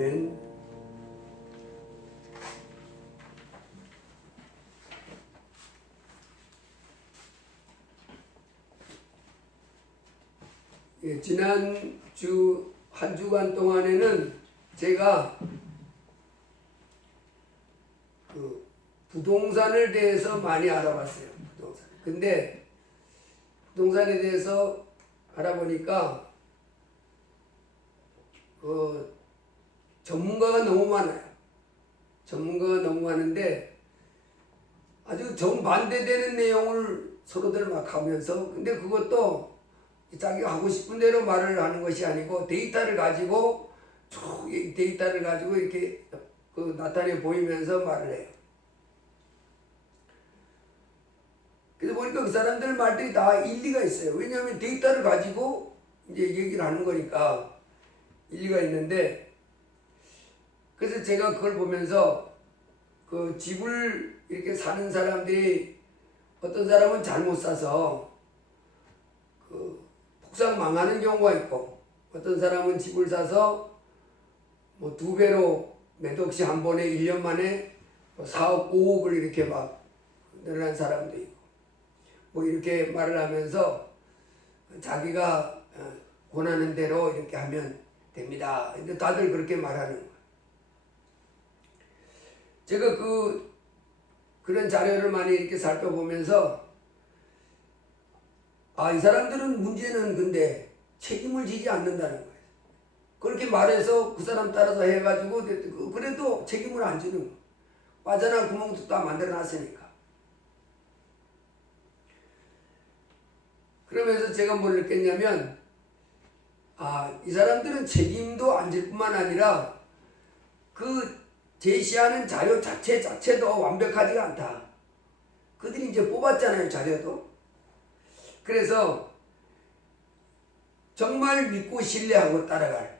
아멘. 예, 지난 주 한 주간 동안에는 제가 그 부동산을 대해서 많이 알아봤어요. 부동산. 근데 부동산에 대해서 알아보니까 전문가가 너무 많아요. 전문가가 너무 많은데 아주 정반대되는 내용을 서로들 막 하면서, 근데 그것도 자기가 하고 싶은 대로 말을 하는 것이 아니고 데이터를 가지고 쭉 데이터를 가지고 이렇게 나타내 보이면서 말을 해요. 그래서 보니까 그 사람들 말들이 다 일리가 있어요. 왜냐하면 데이터를 가지고 이제 얘기를 하는 거니까 일리가 있는데, 그래서 제가 그걸 보면서 그 집을 이렇게 사는 사람들이 어떤 사람은 잘못 사서 폭삭 망하는 경우가 있고, 어떤 사람은 집을 사서 뭐 2배로 몇 억씩 한 번에 1년 만에 4억, 5억을 이렇게 막 늘어난 사람도 있고, 뭐 이렇게 말을 하면서 자기가 권하는 대로 이렇게 하면 됩니다. 근데 다들 그렇게 말하는 거예요. 제가 그런 자료를 많이 이렇게 살펴보면서 이 사람들은 문제는 근데 책임을 지지 않는다는 거예요. 그렇게 말해서 그 사람 따라서 해가지고 그래도 책임을 안 지는 거예요. 빠져나갈 구멍도 다 만들어놨으니까. 그러면서 제가 뭘 느꼈냐면, 이 사람들은 책임도 안 질 뿐만 아니라 그 제시하는 자료 자체도 완벽하지가 않다. 그들이 이제 뽑았잖아요, 자료도. 그래서 정말 믿고 신뢰하고 따라갈,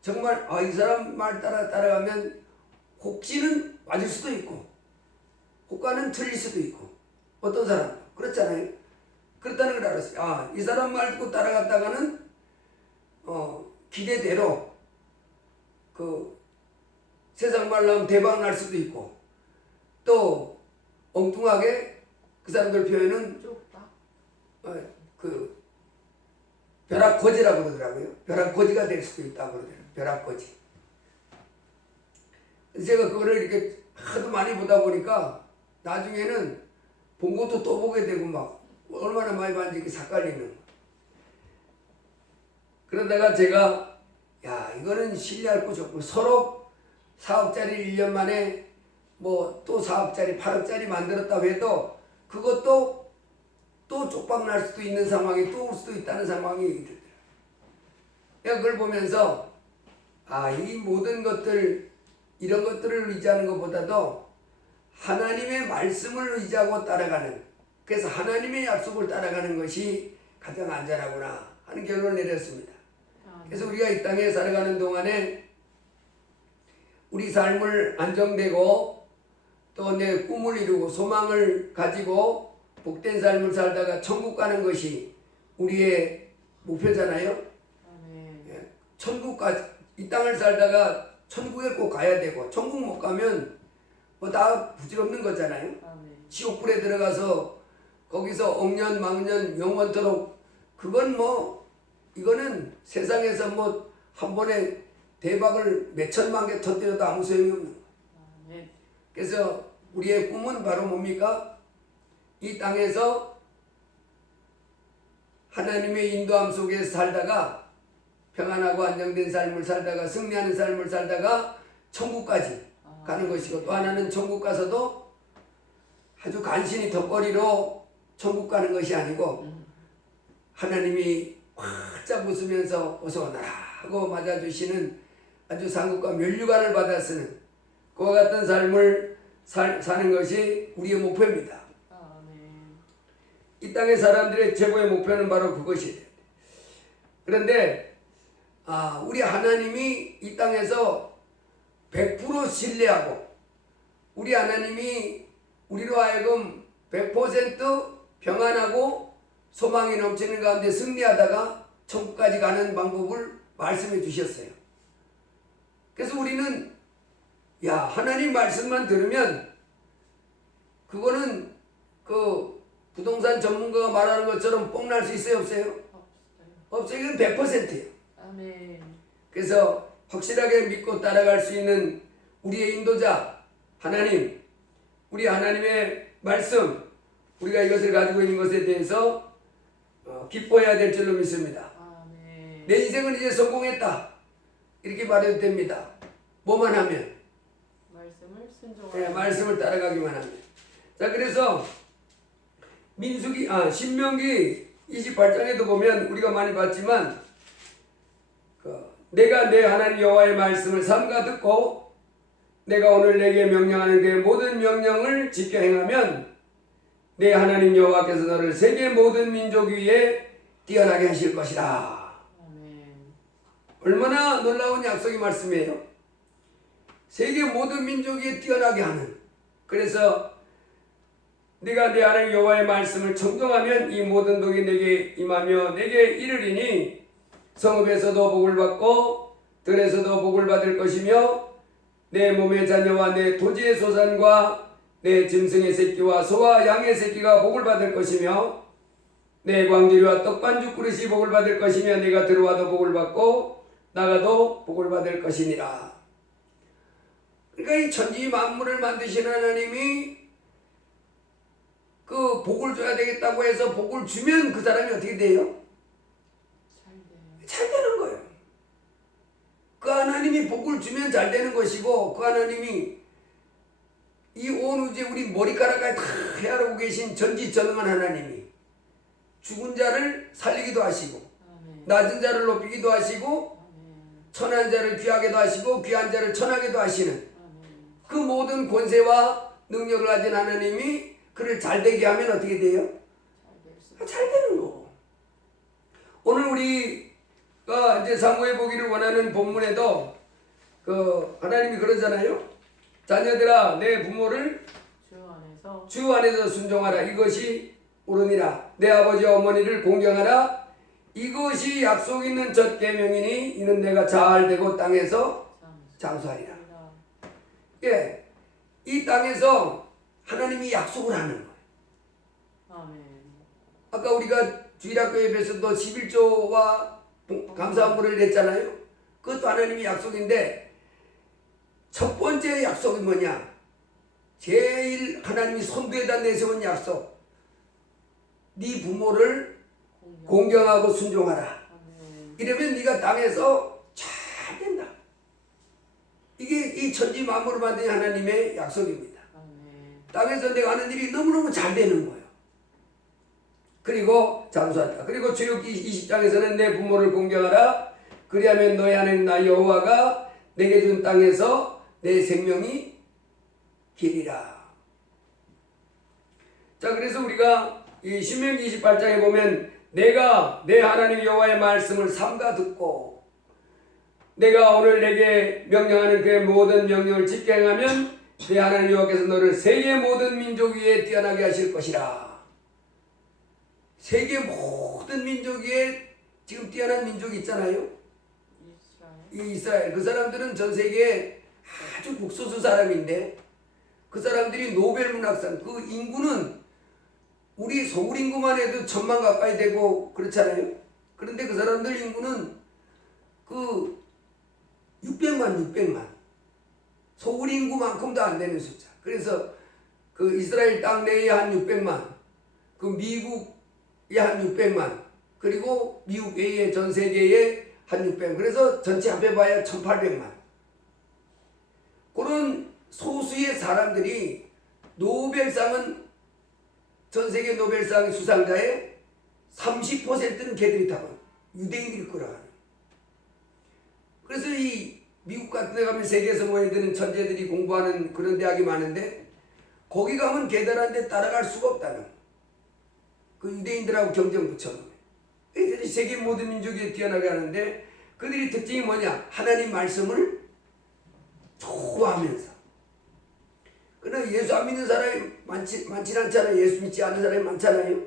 정말 이 사람 말 따라가면 혹시는 맞을 수도 있고 혹과는 틀릴 수도 있고, 어떤 사람 그렇잖아요. 그렇다는 걸 알았어요. 이 사람 말 듣고 따라갔다가는 기대대로 세상 말로 하면 대박 날 수도 있고, 또 엉뚱하게 그 사람들 표현은 벼락거지라고 그러더라고요. 벼락거지가 될 수도 있다고 그러더라고요. 벼락거지. 제가 그거를 이렇게 하도 많이 보다 보니까 나중에는 본 것도 또 보게 되고 막 얼마나 많이 봤는지 이렇게 삭갈리는 거예요. 그러다가 제가 이거는 신뢰할 곳이 없고, 서로 4억짜리 1년 만에 뭐 또 4억짜리 8억짜리 만들었다고 해도 그것도 또 쪽박 날 수도 있는 상황이 또 올 수도 있다는 상황이 들더라고요. 내가 그걸 보면서 이 모든 것들, 이런 것들을 의지하는 것보다도 하나님의 말씀을 의지하고 따라가는, 그래서 하나님의 약속을 따라가는 것이 가장 안전하구나 하는 결론을 내렸습니다. 그래서 우리가 이 땅에 살아가는 동안에 우리 삶을 안정되고 또 내 꿈을 이루고 소망을 가지고 복된 삶을 살다가 천국 가는 것이 우리의 목표잖아요. 천국까지, 이 땅을 살다가 천국에 꼭 가야 되고, 천국 못 가면 뭐 다 부질없는 거잖아요. 지옥불에 들어가서 거기서 억년 망년 영원토록, 그건 이거는 세상에서 한 번에 대박을 몇천만 개 터뜨려도 아무 소용이 없는 거예요. 그래서 우리의 꿈은 바로 뭡니까? 이 땅에서 하나님의 인도함 속에서 살다가 평안하고 안정된 삶을 살다가 승리하는 삶을 살다가 천국까지 가는 것이고, 또 하나는 천국 가서도 아주 간신히 덕거리로 천국 가는 것이 아니고 하나님이 활짝 웃으면서 어서 오너라 하고 맞아주시는 아주 상급과 면류관을 받아 쓰는 그와 같은 삶을 사는 것이 우리의 목표입니다. 이 땅의 사람들의 최고의 목표는 바로 그것이에요. 그런데 우리 하나님이 이 땅에서 100% 신뢰하고, 우리 하나님이 우리로 하여금 100% 평안하고 소망이 넘치는 가운데 승리하다가 천국까지 가는 방법을 말씀해 주셨어요. 그래서 우리는 야 하나님 말씀만 들으면 그거는 그 부동산 전문가가 말하는 것처럼 뽕날 수 있어요 없어요? 없어요. 이건 100%예요. 아멘. 그래서 확실하게 믿고 따라갈 수 있는 우리의 인도자 하나님, 우리 하나님의 말씀, 우리가 이것을 가지고 있는 것에 대해서 기뻐해야 될 줄로 믿습니다. 아멘. 내 인생은 이제 성공했다 이렇게 말해도 됩니다. 뭐만 하면 말씀을 순종하라. 말씀을 따라가기만 하면. 자 그래서 신명기 28장에도 보면 우리가 많이 봤지만 내가 내 하나님 여호와의 말씀을 삼가 듣고 내가 오늘 내게 명령하는 그 모든 명령을 지켜 행하면 내 하나님 여호와께서 너를 세계 모든 민족 위에 뛰어나게 하실 것이다. 아멘. 얼마나 놀라운 약속의 말씀이에요. 세계 모든 민족 위에 뛰어나게 하는. 그래서 네가 내 하나님 여호와의 말씀을 청종하면 이 모든 복이 내게 임하며 내게 이르리니 성읍에서도 복을 받고 들에서도 복을 받을 것이며 내 몸의 자녀와 내 토지의 소산과 내 짐승의 새끼와 소와 양의 새끼가 복을 받을 것이며 내 광주리와 떡반죽 그릇이 복을 받을 것이며 네가 들어와도 복을 받고 나가도 복을 받을 것이니라. 그러니까 이 천지 만물을 만드신 하나님이 그 복을 줘야 되겠다고 해서 복을 주면 그 사람이 어떻게 돼요? 잘 되는 거예요. 그 하나님이 복을 주면 잘 되는 것이고 그 하나님이 이 온 우주에 우리 머리카락까지 다 헤아리고 계신 전지전능한 하나님이 죽은 자를 살리기도 하시고 낮은 자를 높이기도 하시고 천한 자를 귀하게도 하시고 귀한 자를 천하게도 하시는 그 모든 권세와 능력을 가진 하나님이 그를 잘되게 하면 어떻게 돼요? 잘 되는 거고. 오늘 우리가 이제 사모해 보기를 원하는 본문에도 하나님이 그러잖아요. 자녀들아 내 부모를 주 안에서 순종하라. 이것이 옳으니라. 내 아버지와 어머니를 공경하라. 이것이 약속 있는 첫 계명이니 이는 내가 잘 되고 땅에서 장수하리라. 예, 이 땅에서 하나님이 약속을 하는 거예요. 아멘. 아까 우리가 주일학교 예배에서도 11조와 감사함을 냈잖아요. 그것도 하나님이 약속인데 첫 번째 약속이 뭐냐? 제일 하나님이 선두에다 내세운 약속. 네 부모를 공경하고 순종하라. 아멘. 이러면 네가 땅에서 잘 된다. 이게 이 천지 만물을 만든 하나님의 약속입니다. 아멘. 땅에서 내가 하는 일이 너무너무 잘 되는 거예요. 그리고 장수하라. 그리고 출애굽기 20장에서는 내 부모를 공경하라. 그리하면 너의 하나님 나 여호와가 내게 준 땅에서 내 생명이 길이라. 자 그래서 우리가 이 신명기 28장에 보면 내가 내 하나님 여호와의 말씀을 삼가 듣고 내가 오늘 내게 명령하는 그 모든 명령을 지켜 행하면 내 하나님 여호와께서 너를 세계 모든 민족 위에 뛰어나게 하실 것이라. 세계 모든 민족 위에 지금 뛰어난 민족이 있잖아요. 이 이스라엘. 그 사람들은 전 세계에 아주 국소수 사람인데 그 사람들이 노벨 문학상 그 인구는 우리 서울 인구만 해도 1000만 가까이 되고 그렇잖아요. 그런데 그 사람들 인구는 그 600만 서울 인구만큼도 안 되는 숫자. 그래서 그 이스라엘 땅 내에 한 600만, 그 미국에 한 600만, 그리고 미국 외에 전 세계에 한 600만. 그래서 전체 합해봐야 1800만. 그런 소수의 사람들이 노벨상은 전 세계 노벨상 수상자의 30%는 걔들이 타고 유대인들이 끌어가는. 그래서 이 미국 같은 데 가면 세계에서 모여드는 천재들이 공부하는 그런 대학이 많은데 거기 가면 걔들한테 따라갈 수가 없다는 그 유대인들하고 경쟁 붙여놓은 그들이 세계 모든 민족에 뛰어나게 하는데 그들이 특징이 뭐냐? 하나님 말씀을 좋아하면서. 그러나 예수 안 믿는 사람이 많지 않잖아요. 예수 믿지 않는 사람이 많잖아요.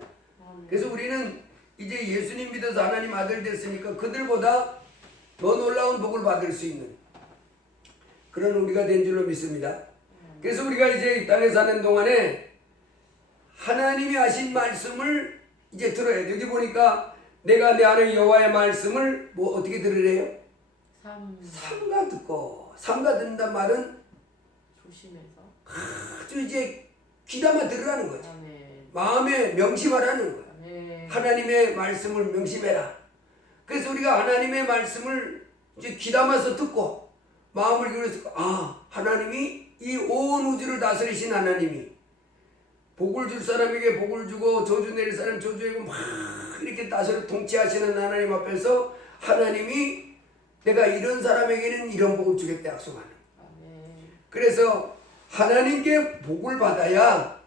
그래서 우리는 이제 예수님 믿어서 하나님 아들 됐으니까 그들보다 더 놀라운 복을 받을 수 있는 그런 우리가 된 줄로 믿습니다. 그래서 우리가 이제 이 땅에 사는 동안에 하나님이 하신 말씀을 이제 들어야 돼. 여기 보니까 내가 내 안에 여호와의 말씀을 뭐 어떻게 들으래요? 삼가 듣고. 삼가 듣는단 말은 조심해서. 아주 이제 귀담아 들으라는 거죠. 아멘. 마음에 명심하라는 거예요. 아멘. 하나님의 말씀을 명심해라. 그래서 우리가 하나님의 말씀을 이제 귀담아서 듣고 마음을 기울여서 듣고, 아, 하나님이 이 온 우주를 다스리신 하나님이 복을 줄 사람에게 복을 주고 저주 내릴 사람 저주하고 막 이렇게 다스려 통치하시는 하나님 앞에서 하나님이 내가 이런 사람에게는 이런 복을 주겠다 약속하는. 아멘. 그래서 하나님께 복을 받아야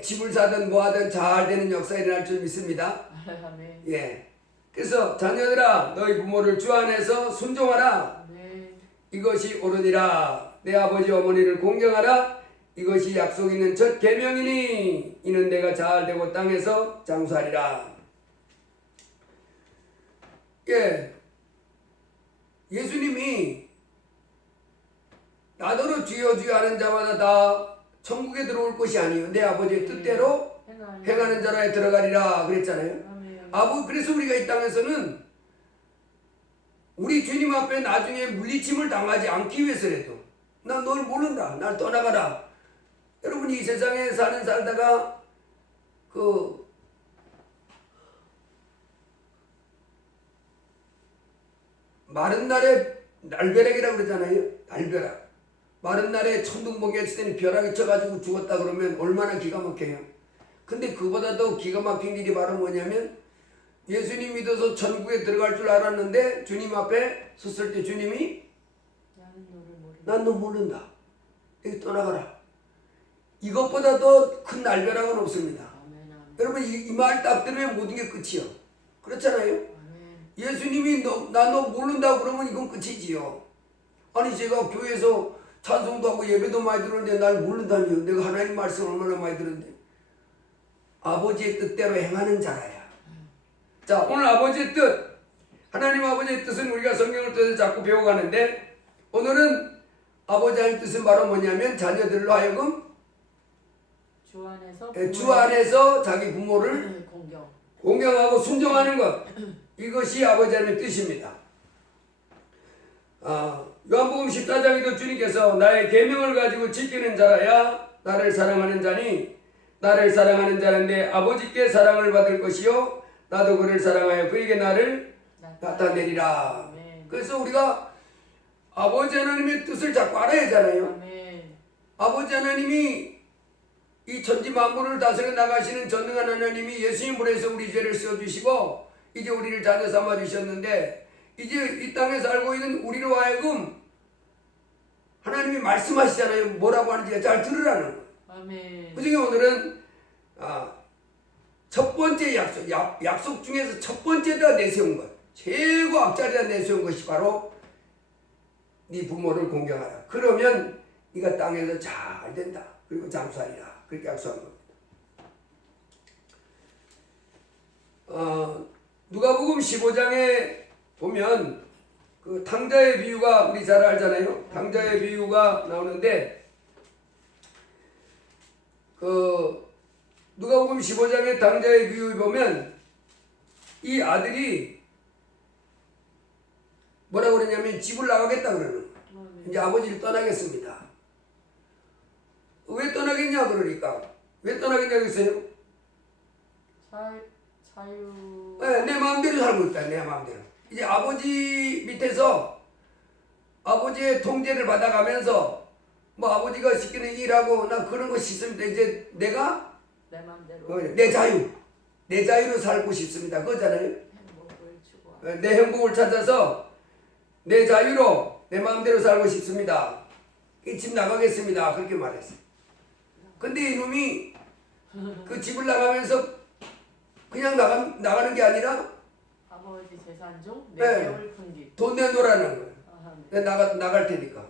집을 사든 뭐 하든 잘 되는 역사가 일어날 줄 믿습니다. 아멘. 그래서 자녀들아 너희 부모를 주 안에서 순종하라. 아멘. 이것이 옳으니라. 내 아버지 어머니를 공경하라. 이것이 약속 있는 첫 계명이니 이는 내가 잘 되고 땅에서 장수하리라. 예수님이 나더러 주여 주여 하는 자마다 다 천국에 들어올 것이 아니요 내 아버지의 뜻대로 행하는 자라에 들어가리라 그랬잖아요. 그래서 우리가 이 땅에서는 우리 주님 앞에 나중에 물리침을 당하지 않기 위해서라도 난 널 모른다. 날 떠나가라. 여러분 이 세상에 살다가 마른 날에 날벼락이라고 그러잖아요. 날벼락. 마른 날에 천둥번개 칠 때는 벼락이 쳐가지고 죽었다 그러면 얼마나 기가 막혀요. 근데 그보다 더 기가 막힌 일이 바로 뭐냐면 예수님 믿어서 천국에 들어갈 줄 알았는데 주님 앞에 섰을 때 주님이 난 너 모른다. 여기 떠나가라. 이것보다 더 큰 날벼락은 없습니다. 여러분 이 말 딱 들으면 모든 게 끝이요. 그렇잖아요. 예수님이 나 너 모른다고 그러면 이건 끝이지요. 아니 제가 교회에서 찬송도 하고 예배도 많이 들었는데 날 모른다니요. 내가 하나님 말씀 얼마나 많이 들었는데. 아버지의 뜻대로 행하는 자라야. 자, 오늘 아버지의 뜻, 하나님 아버지의 뜻은 우리가 성경을 통해서 자꾸 배워가는데 오늘은 아버지 하나님 뜻은 바로 뭐냐면 자녀들로 하여금 주 안에서 자기 부모를 공경하고 순종하는 것. 이것이 아버지 하나님의 뜻입니다. 요한복음 14장에도 주님께서 나의 계명을 가지고 지키는 자라야 나를 사랑하는 자니 나를 사랑하는 자는 내 아버지께 사랑을 받을 것이요 나도 그를 사랑하여 그에게 나를 나타내리라. 그래서 우리가 아버지 하나님의 뜻을 자꾸 알아야 하잖아요. 아버지 하나님이 이 천지 만물을 다스려 나가시는 전능한 하나님이 예수님 보내서 우리 죄를 씌워주시고 이제 우리를 자녀 삼아 주셨는데 이제 이 땅에 살고 있는 우리로 하여금 하나님이 말씀하시잖아요. 뭐라고 하는지 잘 들으라는 거예요. 그 중에 오늘은 첫 번째 약속 중에서 첫 번째다 내세운 것, 최고 앞자리다 내세운 것이 바로 네 부모를 공경하라. 그러면 네가 땅에서 잘 된다. 그리고 장수하리라. 그렇게 약속한 겁니다. 누가복음 15장에 보면 그 탕자의 비유가 우리 잘 알잖아요. 탕자의 비유가 나오는데 그 누가복음 15장의 탕자의 비유 보면 이 아들이 뭐라고 그러냐면 집을 나가겠다 그러는 거예요. 이제 아버지를 떠나겠습니다. 왜 떠나겠냐 그러니까 왜 떠나겠냐 그랬어요? 자유. 네, 내 마음대로 살고 있다. 내 마음대로. 이제 아버지 밑에서 아버지의 통제를 받아가면서 뭐 아버지가 시키는 일하고 나 그런 거 싫습니다. 이제 내가 내 마음대로 내 자유로 살고 싶습니다. 그거잖아요. 행복을 추구하라. 내 행복을 찾아서 내 자유로 내 마음대로 살고 싶습니다. 이 집 나가겠습니다. 그렇게 말했어요. 근데 이놈이 그 집을 나가면서 그냥 나가는 게 아니라 아버지 재산 중 네. 4개월 분기. 돈 내놓으라는 거예요. 네. 나갈 테니까.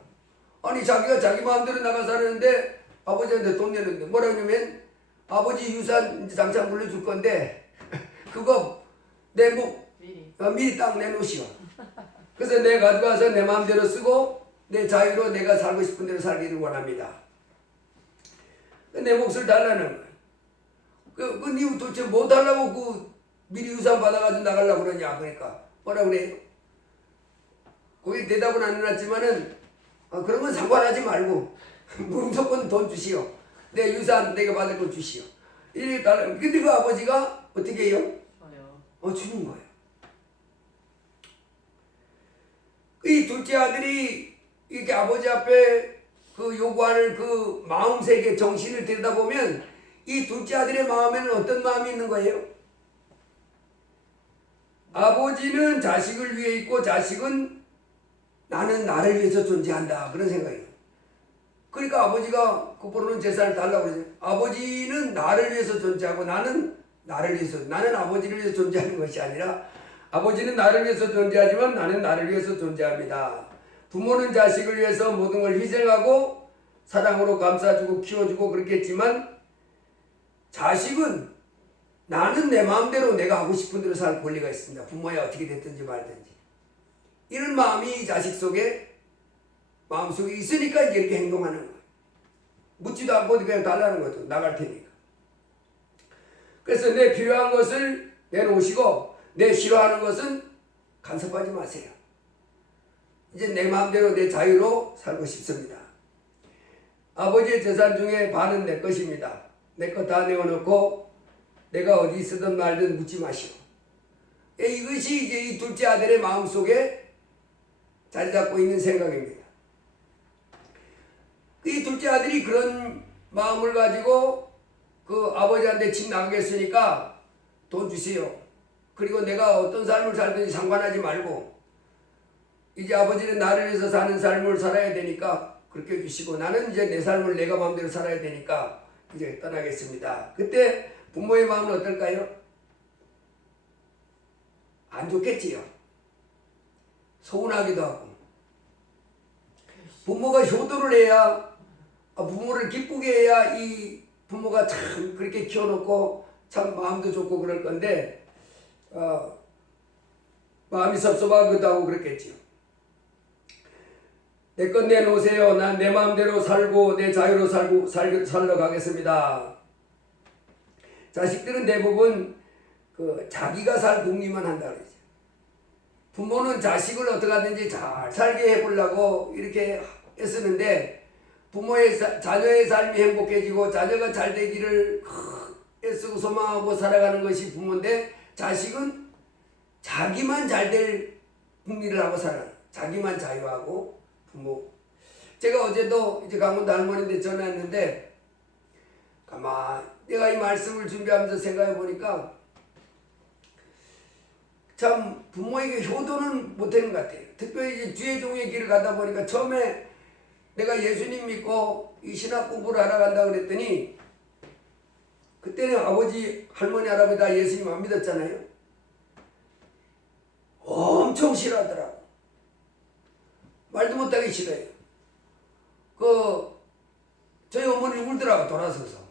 아니 자기가 자기 마음대로 나가 사는데 아버지한테 돈 내는데 뭐라 그러냐면 아버지 유산 이제 당장 물려줄 건데 그거 미리 딱 내놓으시오. 그래서 내가 가져가서 내 마음대로 쓰고 내 자유로 내가 살고 싶은 대로 살기를 원합니다. 내 몫을 달라는 거예요. 니 도대체 뭐 달라고 미리 유산 받아가지고 나가려고 그러냐. 그러니까 뭐라 그래요? 거기 대답은 안 해놨지만은 그런 건 상관하지 말고 무조건 돈 주시오. 내 유산 내가 받을 거 주시오. 이렇게 달라. 근데 그 아버지가 어떻게 해요? 주는 거예요. 이 둘째 아들이 이렇게 아버지 앞에 그 요구하는 그 마음세계 정신을 들여다보면 이 둘째 아들의 마음에는 어떤 마음이 있는 거예요? 아버지는 자식을 위해 있고 자식은 나는 나를 위해서 존재한다. 그런 생각이에요. 그러니까 아버지가 곧바로는 재산을 달라고 그러죠. 아버지는 나를 위해서 존재하고 나는 나를 위해서, 나는 아버지를 위해서 존재하는 것이 아니라 아버지는 나를 위해서 존재하지만 나는 나를 위해서 존재합니다. 부모는 자식을 위해서 모든 걸 희생하고 사랑으로 감싸주고 키워주고 그렇겠지만 자식은 나는 내 마음대로 내가 하고 싶은 대로 살 권리가 있습니다. 부모야 어떻게 됐든지 말든지. 이런 마음이 자식 속에 마음속에 있으니까 이렇게 행동하는 거예요. 묻지도 않고 그냥 달라는 것도 나갈 테니까. 그래서 내 필요한 것을 내놓으시고 내 싫어하는 것은 간섭하지 마세요. 이제 내 마음대로 내 자유로 살고 싶습니다. 아버지의 재산 중에 반은 내 것입니다. 내 것 다 내어놓고 내가 어디 있든 말든 묻지 마시오. 이것이 이제 이 둘째 아들의 마음속에 자리 잡고 있는 생각입니다. 이 둘째 아들이 그런 마음을 가지고 그 아버지한테 집 나가겠으니까 돈 주세요. 그리고 내가 어떤 삶을 살든지 상관하지 말고 이제 아버지는 나를 위해서 사는 삶을 살아야 되니까 그렇게 해주시고 나는 이제 내 삶을 내가 마음대로 살아야 되니까 이제 떠나겠습니다. 그때 부모의 마음은 어떨까요? 안 좋겠지요. 서운하기도 하고. 부모가 효도를 해야 부모를 기쁘게 해야 이 부모가 참 그렇게 키워놓고 참 마음도 좋고 그럴 건데 마음이 섭섭하기도 하고 그랬겠지요. 내 것 내놓으세요. 난 내 마음대로 살고 내 자유로 살러 가겠습니다. 자식들은 대부분 자기가 살 궁리만 한다 그러죠. 부모는 자식을 어떻게 하든지 잘 살게 해보려고 이렇게 애쓰는데 부모의 자녀의 삶이 행복해지고 자녀가 잘 되기를 애쓰고 소망하고 살아가는 것이 부모인데 자식은 자기만 잘 될 궁리를 하고 살아요. 자기만 자유하고 부모. 제가 어제도 이제 강원도 할머니한테 전화했는데 내가 이 말씀을 준비하면서 생각해 보니까 참 부모에게 효도는 못하는 것 같아요. 특별히 이제 주의 종의 길을 가다 보니까 처음에 내가 예수님 믿고 이 신학 공부를 하러 간다고 그랬더니 그때는 아버지, 할머니, 할아버지 다 예수님 안 믿었잖아요. 엄청 싫어하더라고. 말도 못하기 싫어요. 저희 어머니 울더라고 돌아서서.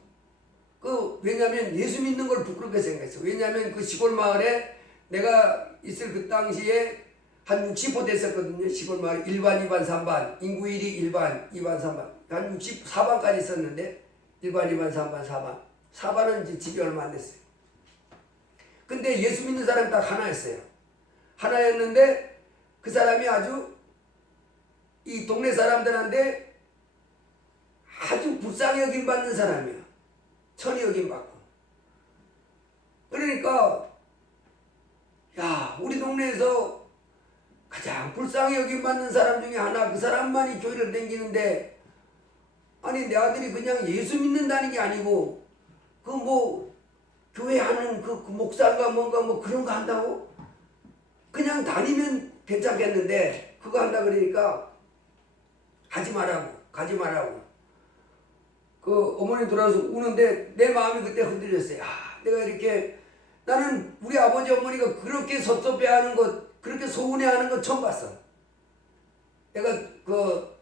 왜냐면 예수 믿는 걸 부끄럽게 생각했어. 왜냐면 그 시골 마을에 내가 있을 그 당시에 한 60호 됐었거든요. 시골 마을 1반, 2반, 3반. 인구일이 1반, 2반, 3반. 한 64반까지 있었는데 1반, 2반, 3반, 4반. 4반은 이제 집이 얼마 안 됐어요. 근데 예수 믿는 사람이 딱 하나였어요. 하나였는데 그 사람이 아주 이 동네 사람들한테 아주 불쌍히 여김받는 사람이야. 천히 여김받고. 그러니까 우리 동네에서 가장 불쌍히 여김받는 사람 중에 하나, 그 사람만이 교회를 다니는데 아니 내 아들이 그냥 예수 믿는다는 게 아니고 교회 하는 그 목사인가 뭔가 그런 거 한다고? 그냥 다니면 괜찮겠는데 그거 한다 그러니까 가지 말라고. 어머니 돌아와서 우는데 내 마음이 그때 흔들렸어요. 내가 이렇게 나는 우리 아버지 어머니가 그렇게 섭섭해하는 것, 그렇게 소운해하는 것 처음 봤어. 내가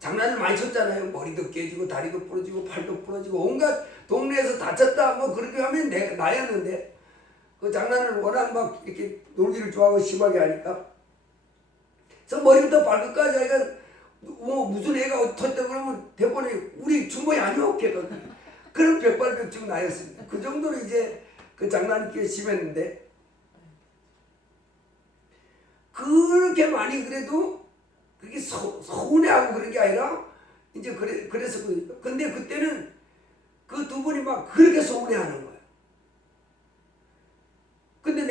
장난을 많이 쳤잖아요. 머리도 깨지고 다리도 부러지고 팔도 부러지고 온갖 동네에서 다쳤다 그렇게 하면 나였는데 그 장난을 워낙 막 이렇게 놀기를 좋아하고 심하게 하니까 그래서 머리부터 발끝까지 자기가 뭐 무슨 애가 터졌다 그러면 대본에 우리 주모이 아니오 걔거든. 그런 백발백중 나였습니다. 그 정도로 이제 그 장난기 심했는데 그렇게 많이 그래도 그게 서운해하고 그런 게 아니라 이제 그랬었거든요. 근데 그때는 그 두 분이 막 그렇게 서운해하는 거예요. 근데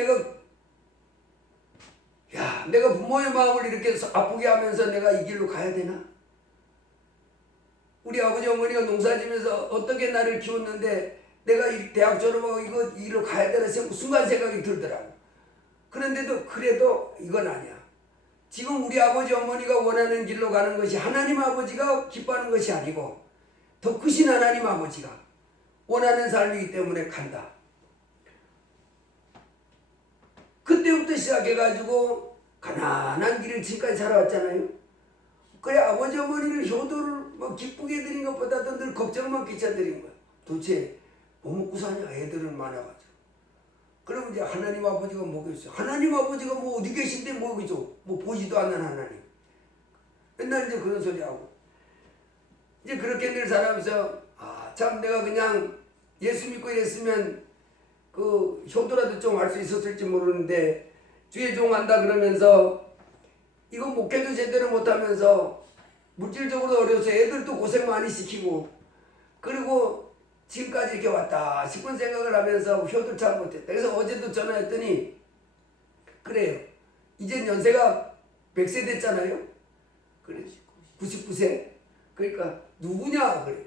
내가 부모의 마음을 이렇게 아프게 하면서 내가 이 길로 가야 되나? 우리 아버지 어머니가 농사지면서 어떻게 나를 키웠는데 내가 이 대학 졸업하고 이 길로 가야 되나 순간 생각이 들더라고. 그런데도 그래도 이건 아니야. 지금 우리 아버지 어머니가 원하는 길로 가는 것이 하나님 아버지가 기뻐하는 것이 아니고 더 크신 하나님 아버지가 원하는 삶이기 때문에 간다. 그때부터 시작해가지고 가난한 길을 지금까지 살아왔잖아요. 그래 아버지 어머니를 효도를 뭐 기쁘게 드린 것보다도 늘 걱정만 끼쳐드린 거야. 도대체 뭐 먹고 사냐 애들은 많아가지고. 그럼 이제 하나님 아버지가 뭐겠어요? 하나님 아버지가 뭐 어디 계신데 뭐겠죠? 뭐 보지도 않는 하나님. 맨날 이제 그런 소리 하고. 이제 그렇게 늘 살아가면서 참 내가 그냥 예수 믿고 이랬으면 그 효도라도 좀 할 수 있었을지 모르는데 주의 종 한다 그러면서 이거 목회도 제대로 못하면서 물질적으로 어려워서 애들도 고생 많이 시키고 그리고 지금까지 이렇게 왔다 싶은 생각을 하면서 효도 참 못했다. 그래서 어제도 전화했더니 그래요. 이제 연세가 100세 됐잖아요. 그래 99세. 그러니까 누구냐 그래.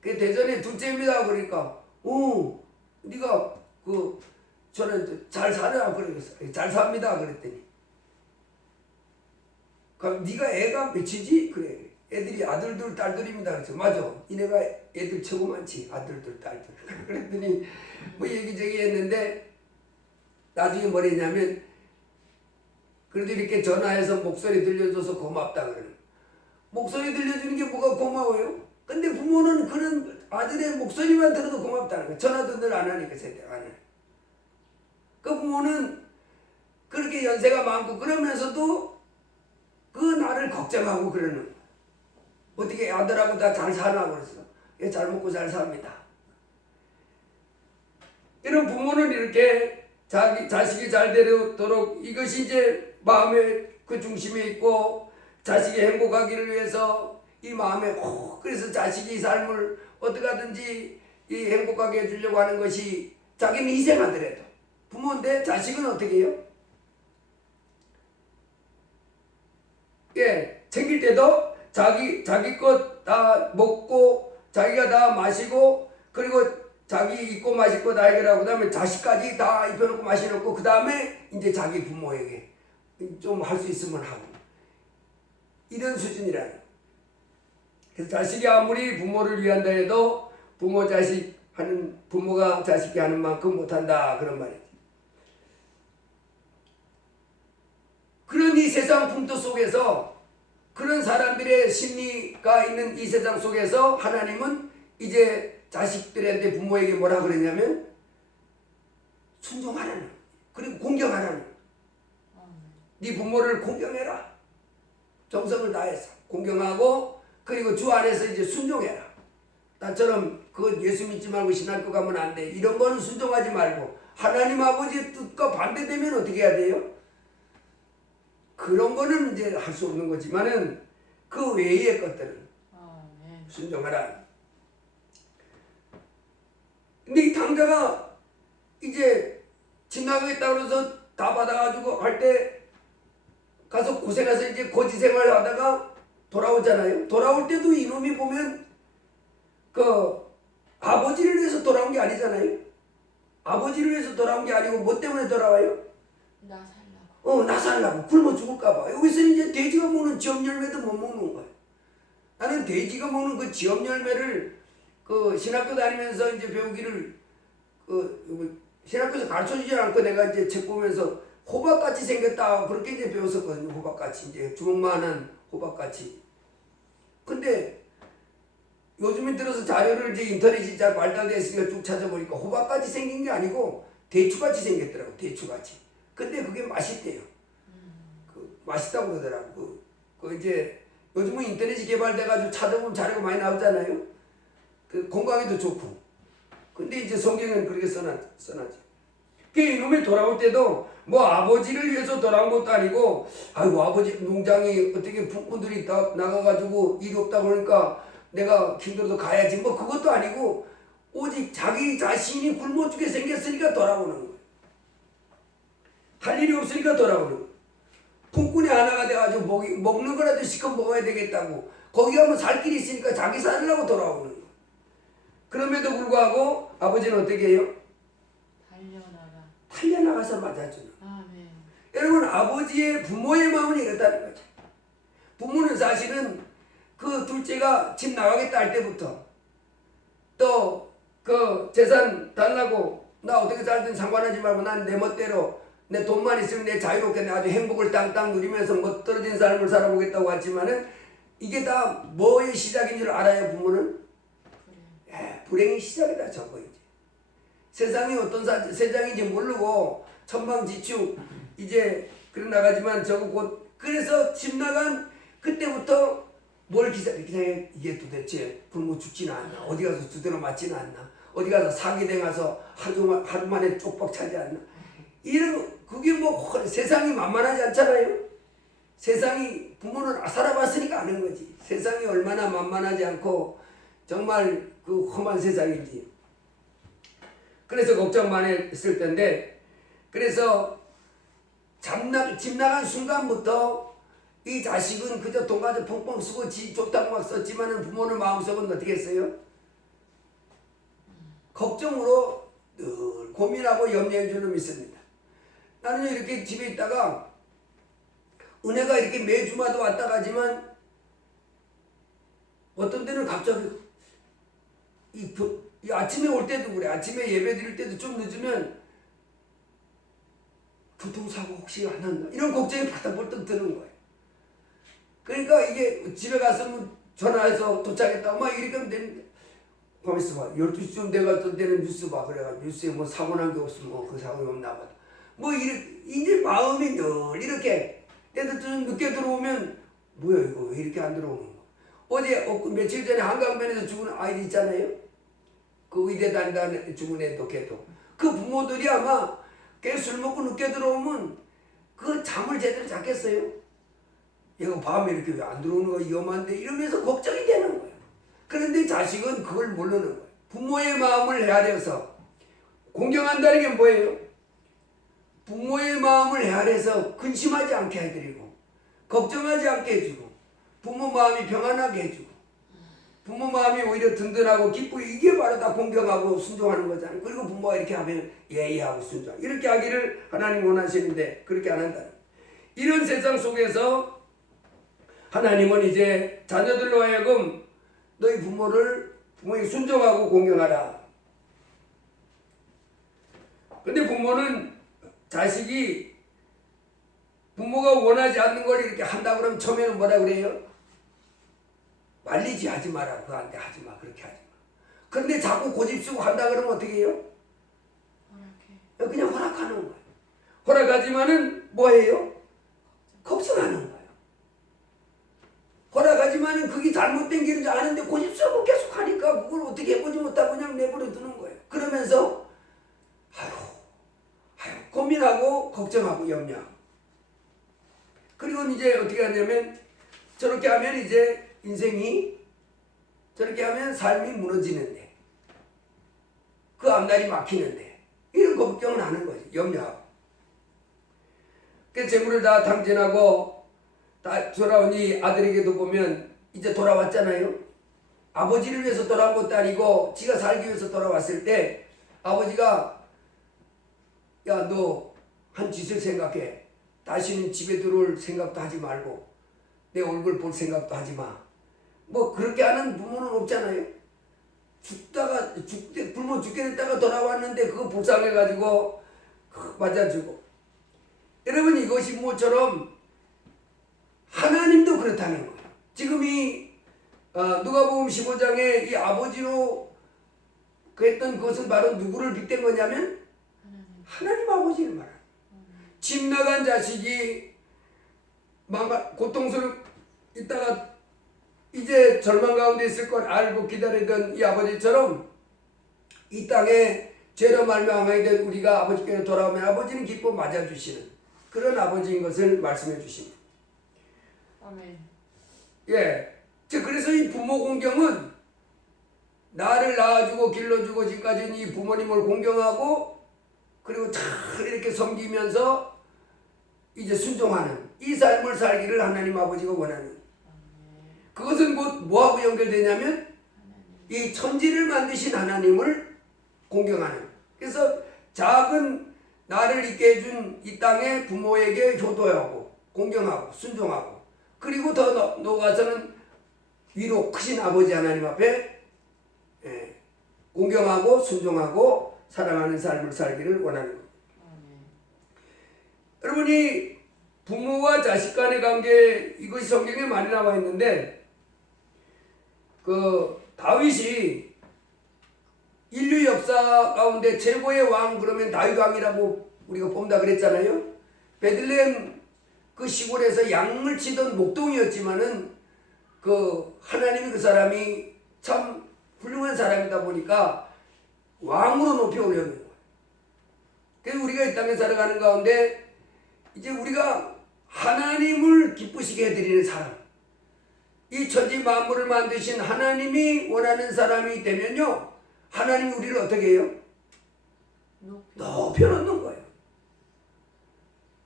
그 대전에 둘째입니다. 그러니까 네가 저는 잘 살아 그랬어. 잘 삽니다 그랬더니 그럼 네가 애가 몇이지? 그래. 애들이 아들들 딸들입니다. 그래서 맞아. 이네가 애들 최고 많지. 아들들 딸들. 그랬더니 뭐 얘기저기 했는데 나중에 뭐랬냐면 그래도 이렇게 전화해서 목소리 들려줘서 고맙다 그러는. 목소리 들려주는 게 뭐가 고마워요? 근데 부모는 그런 아들의 목소리만 들어도 고맙다는 거예요. 전화도 늘 안 하니까 제때 안 해. 그 부모는 그렇게 연세가 많고 그러면서도 그 나를 걱정하고 그러는 거예요. 어떻게 아들하고 다 잘 사나 그랬어. 얘 잘 먹고 잘 삽니다. 이런 부모는 이렇게 자식이 잘 되도록 이것이 이제 마음의 그 중심에 있고 자식이 행복하기를 위해서 이 마음에 그래서 자식이 삶을 어떻게 하든지 이 행복하게 해주려고 하는 것이 자기는 희생하더라도 부모인데 자식은 어떻게 해요? 챙길 때도 자기 것 다 먹고 자기가 다 마시고 그리고 자기 입고 마실 거 다 해결하고 그 다음에 자식까지 다 입혀놓고 마셔놓고 그 다음에 이제 자기 부모에게 좀 할 수 있으면 하고 이런 수준이라는 거예요. 그래서 자식이 아무리 부모를 위한다 해도 부모가 자식이 하는 만큼 못한다 그런 말이지. 그런 이 세상 풍토 속에서 그런 사람들의 심리가 있는 이 세상 속에서 하나님은 이제 자식들한테 부모에게 뭐라 그랬냐면 순종하라는 그리고 공경하라는 네 부모를 공경해라. 정성을 다해서 공경하고 그리고 주 안에서 이제 순종해라. 나처럼 그 예수 믿지 말고 신학교 가면 안 돼. 이런 거는 순종하지 말고 하나님 아버지의 뜻과 반대되면 어떻게 해야 돼요? 그런 거는 이제 할 수 없는 거지만은 그 외의 것들은 순종하라. 근데 이 당자가 이제 지나가겠다 그래서 다 받아가지고 할 때 가서 고생해서 이제 거지 생활 하다가 돌아오잖아요. 돌아올 때도 이놈이 보면 그 아버지를 위해서 돌아온 게 아니잖아요. 아버지를 위해서 돌아온 게 아니고 뭐 때문에 돌아와요? 나 살라고. 나 살라고. 굶어 죽을까봐. 여기서 이제 돼지가 먹는 지업 열매도 못 먹는 거예요. 나는 돼지가 먹는 그 지업 열매를 그 신학교 다니면서 이제 배우기를 신학교에서 가르쳐 주지 않고 내가 이제 책 보면서 호박같이 생겼다 그렇게 이제 배웠었거든요. 호박같이 이제 주먹만한 호박같이. 근데 요즘에 들어서 자료를 이제 인터넷이 잘 발달되어 있으니까 쭉 찾아보니까 호박같이 생긴 게 아니고 대추같이 생겼더라고. 대추같이. 근데 그게 맛있대요. 맛있다고 그러더라고. 그 이제 요즘은 인터넷이 개발돼가지고 찾아보면 자료가 많이 나오잖아요. 그 건강에도 좋고. 근데 이제 성경은 그렇게 써놨지. 그 이놈이 돌아올 때도 뭐 아버지를 위해서 돌아온 것도 아니고, 아이고 아버지 농장이 어떻게 분들이 다 나가가지고 일이 없다 그러니까 내가 힘들어도 가야지, 뭐 그것도 아니고 오직 자기 자신이 굶어 죽게 생겼으니까 돌아오는 거예요. 할 일이 없으니까 돌아오는 거예요. 품꾼이 하나가 돼가지고 먹는 거라도 시컷 먹어야 되겠다고, 거기 가면 살 길이 있으니까 자기 살으려고 돌아오는 거예요. 그럼에도 불구하고 아버지는 어떻게 해요? 달려나가서 맞아주는. 아멘. 여러분, 아버지의 부모의 마음은 이렇다는 거죠. 부모는 사실은 그 둘째가 집 나가겠다 할 때부터 또 그 재산 달라고, 나 어떻게 살든 상관하지 말고 난 내 멋대로 내 돈만 있으면 내 자유롭게 아주 행복을 땅땅 누리면서 멋들어진 삶을 살아보겠다고 했지만은 이게 다 뭐의 시작인 줄 알아요, 부모는? 불행의 시작이다, 저거 이제. 세상이 어떤 세상인지 모르고 천방지축 이제 그래 나가지만 저거 곧, 그래서 집 나간 그때부터 뭘 기사해, 이게 도대체 굶어 죽지는 않나, 어디 가서 두드러 맞지는 않나, 어디 가서 사기대 가서 하루 만에 쪽박 차지 않나, 이런, 그게 뭐 세상이 만만하지 않잖아요. 세상이, 부모는 살아봤으니까 아는 거지. 세상이 얼마나 만만하지 않고 정말 그 험한 세상인지. 그래서 걱정 많이 했을 텐데, 그래서 집 나간 순간부터 이 자식은 그저 돈 가져 펑펑 쓰고 지 좋다고 막 썼지만은 부모는 마음속은 어떻게 했어요? 걱정으로 늘 고민하고 염려해 주는 놈이 있습니다. 나는 이렇게 집에 있다가 은혜가 이렇게 매주마다 왔다 가지만 어떤 때는 갑자기 이 아침에 올 때도 그래. 아침에 예배 드릴 때도 좀 늦으면 교통사고 혹시 안 났나, 이런 걱정이 바닥벌떡 드는 거예요. 그러니까 이게 집에 가서 전화해서 도착했다고 막 이렇게 하면 되는데, 가만 있어봐, 12시쯤 돼갔던 때는 뉴스 봐. 그래가지고 뉴스에 뭐 사고 난 게 없으면 그 사고가 없나 보다. 뭐 이제 마음이 늘 이렇게, 애들 좀 늦게 들어오면 뭐야 이거 왜 이렇게 안 들어오는 거. 어제 며칠 전에 한강변에서 죽은 아이들 있잖아요. 그 의대 다니다는 죽은 애도 걔도. 그 부모들이 아마 걔 술 먹고 늦게 들어오면 그 잠을 제대로 잤겠어요? 얘가 밤에 이렇게 왜 안 들어오는 거 위험한데 이러면서 걱정이 되는 거예요. 그런데 자식은 그걸 모르는 거예요. 부모의 마음을 헤아려서, 공경한다는 게 뭐예요? 부모의 마음을 헤아려서 근심하지 않게 해드리고, 걱정하지 않게 해주고, 부모 마음이 평안하게 해주고, 부모 마음이 오히려 든든하고 기쁘고, 이게 바로 다 공경하고 순종하는 거잖아요. 그리고 부모가 이렇게 하면 예의하고 순종, 이렇게 하기를 하나님 원하시는데 그렇게 안 한다는 거예요. 이런 세상 속에서 하나님은 이제 자녀들로 하여금 너희 부모에게 순종하고 공경하라. 근데 부모는 자식이 부모가 원하지 않는 걸 이렇게 한다 그러면 처음에는 뭐라 그래요? 말리지, 하지 마라. 그한테 하지 마. 그렇게 하지 마. 그런데 자꾸 고집 쓰고 한다 그러면 어떻게 해요? 그냥 허락하는 거예요. 허락하지만은 뭐예요? 걱정하는 거예요. 허락하지만은 그게 잘못된 길인지 아는데 고집스럽고 계속 하니까 그걸 어떻게 해보지 못하고 그냥 내버려 두는 거예요. 그러면서 아유 고민하고 걱정하고 염려하고. 그리고 이제 어떻게 하냐면, 저렇게 하면 이제 인생이, 저렇게 하면 삶이 무너지는데, 그 앞날이 막히는데, 이런 걱정을 하는 거지. 염려하고. 그 재물을 다 탕진하고 다 돌아온 이 아들에게도 보면 이제 돌아왔잖아요. 아버지를 위해서 돌아온 것도 아니고 지가 살기 위해서 돌아왔을 때 아버지가, 야, 너 한 짓을 생각해. 다시는 집에 들어올 생각도 하지 말고 내 얼굴 볼 생각도 하지 마. 뭐 그렇게 하는 부모는 없잖아요. 굶어 죽겠다가 돌아왔는데 그거 불쌍해가지고 맞아주고. 여러분, 이것이 뭐처럼 하나님도 그렇다는 거예요. 지금 이 누가복음 15장에 이 아버지로 했던 그것은 바로 누구를 빗댄 거냐면 하나님 아버지를 말합니다. 집 나간 자식이 고통스럽 있다가 이제 절망 가운데 있을 걸 알고 기다리던 이 아버지처럼 이 땅에 죄로 말미암게 된 우리가 아버지께로 돌아오면 아버지는 기뻐 맞아주시는 그런 아버지인 것을 말씀해 주십니다. 아멘. 예. 그래서 이 부모 공경은 나를 낳아주고 길러주고 지금까지는 이 부모님을 공경하고 그리고 잘 이렇게 섬기면서 이제 순종하는 이 삶을 살기를 하나님 아버지가 원하는 그것은 곧 뭐하고 연결되냐면 이 천지를 만드신 하나님을 공경하는 그래서 작은 나를 있게 해준 이 땅의 부모에게 효도하고 공경하고 순종하고 그리고 더 나아가서는 위로 크신 아버지 하나님 앞에 공경하고 순종하고 사랑하는 삶을 살기를 원하는 겁니다. 여러분이 부모와 자식 간의 관계 이것이 성경에 많이 나와 있는데 그 다윗이 인류 역사 가운데 최고의 왕 그러면 다윗 왕이라고 우리가 본다 그랬잖아요. 베들레헴 그 시골에서 양을 치던 목동이었지만은 그 하나님이 그 사람이 참 훌륭한 사람이다 보니까 왕으로 높이 올려놓은 거예요. 그래서 우리가 이 땅에 살아가는 가운데 이제 우리가 하나님을 기쁘시게 해드리는 사람 이 천지 만물을 만드신 하나님이 원하는 사람이 되면요 하나님이 우리를 어떻게 해요? 높여놓는 거예요.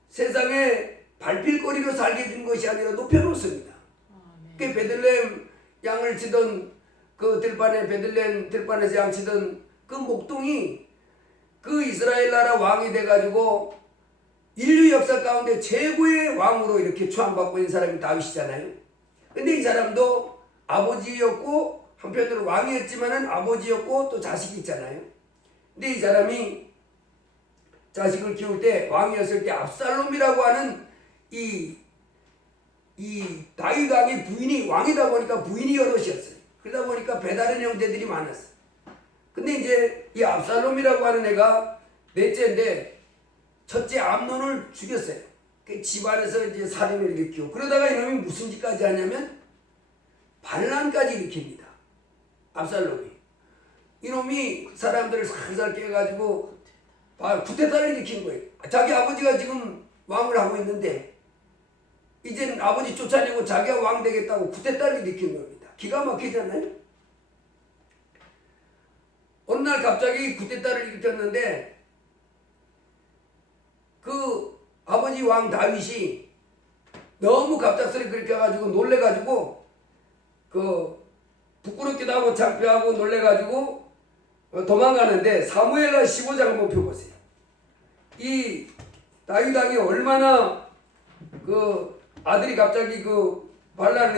세상에 발필거리로 살게 해준 것이 아니라 높여놓습니다. 그 베들레헴 양을 치던 그 들판에 베들레헴 들판에서 양 치던 그 목동이 그 이스라엘 나라 왕이 돼가지고 인류 역사 가운데 최고의 왕으로 이렇게 추앙받고 있는 사람이 다윗이잖아요. 근데 이 사람도 아버지였고 한편으로 왕이었지만은 아버지였고 또 자식이 있잖아요. 근데 이 사람이 자식을 키울 때 왕이었을 때 압살롬이라고 하는 이 다윗 왕의 부인이 왕이다 보니까 부인이 여럿이었어요. 그러다 보니까 배다른 형제들이 많았어요. 근데 이제 이 압살롬이라고 하는 애가 넷째인데 첫째 암논을 죽였어요. 그 집안에서 이제 살인을 일으키고 그러다가 이놈이 무슨 짓까지 하냐면 반란까지 일으킵니다. 압살롬이. 이놈이 사람들을 살살 깨가지고 쿠데타를 일으킨 거예요. 자기 아버지가 지금 왕을 하고 있는데 이젠 아버지 쫓아내고 자기가 왕 되겠다고 쿠데타를 일으킨 겁니다. 기가 막히잖아요. 어느 날 갑자기 쿠데타를 일으켰는데 그 아버지 왕 다윗이 너무 갑작스레 그렇게 해가지고 놀래가지고 그 부끄럽기도 하고 창피하고 놀래가지고 도망가는데 사무엘하 15장 한번 펴보세요. 이 다윗 왕이 얼마나 그 아들이 갑자기 그 반란을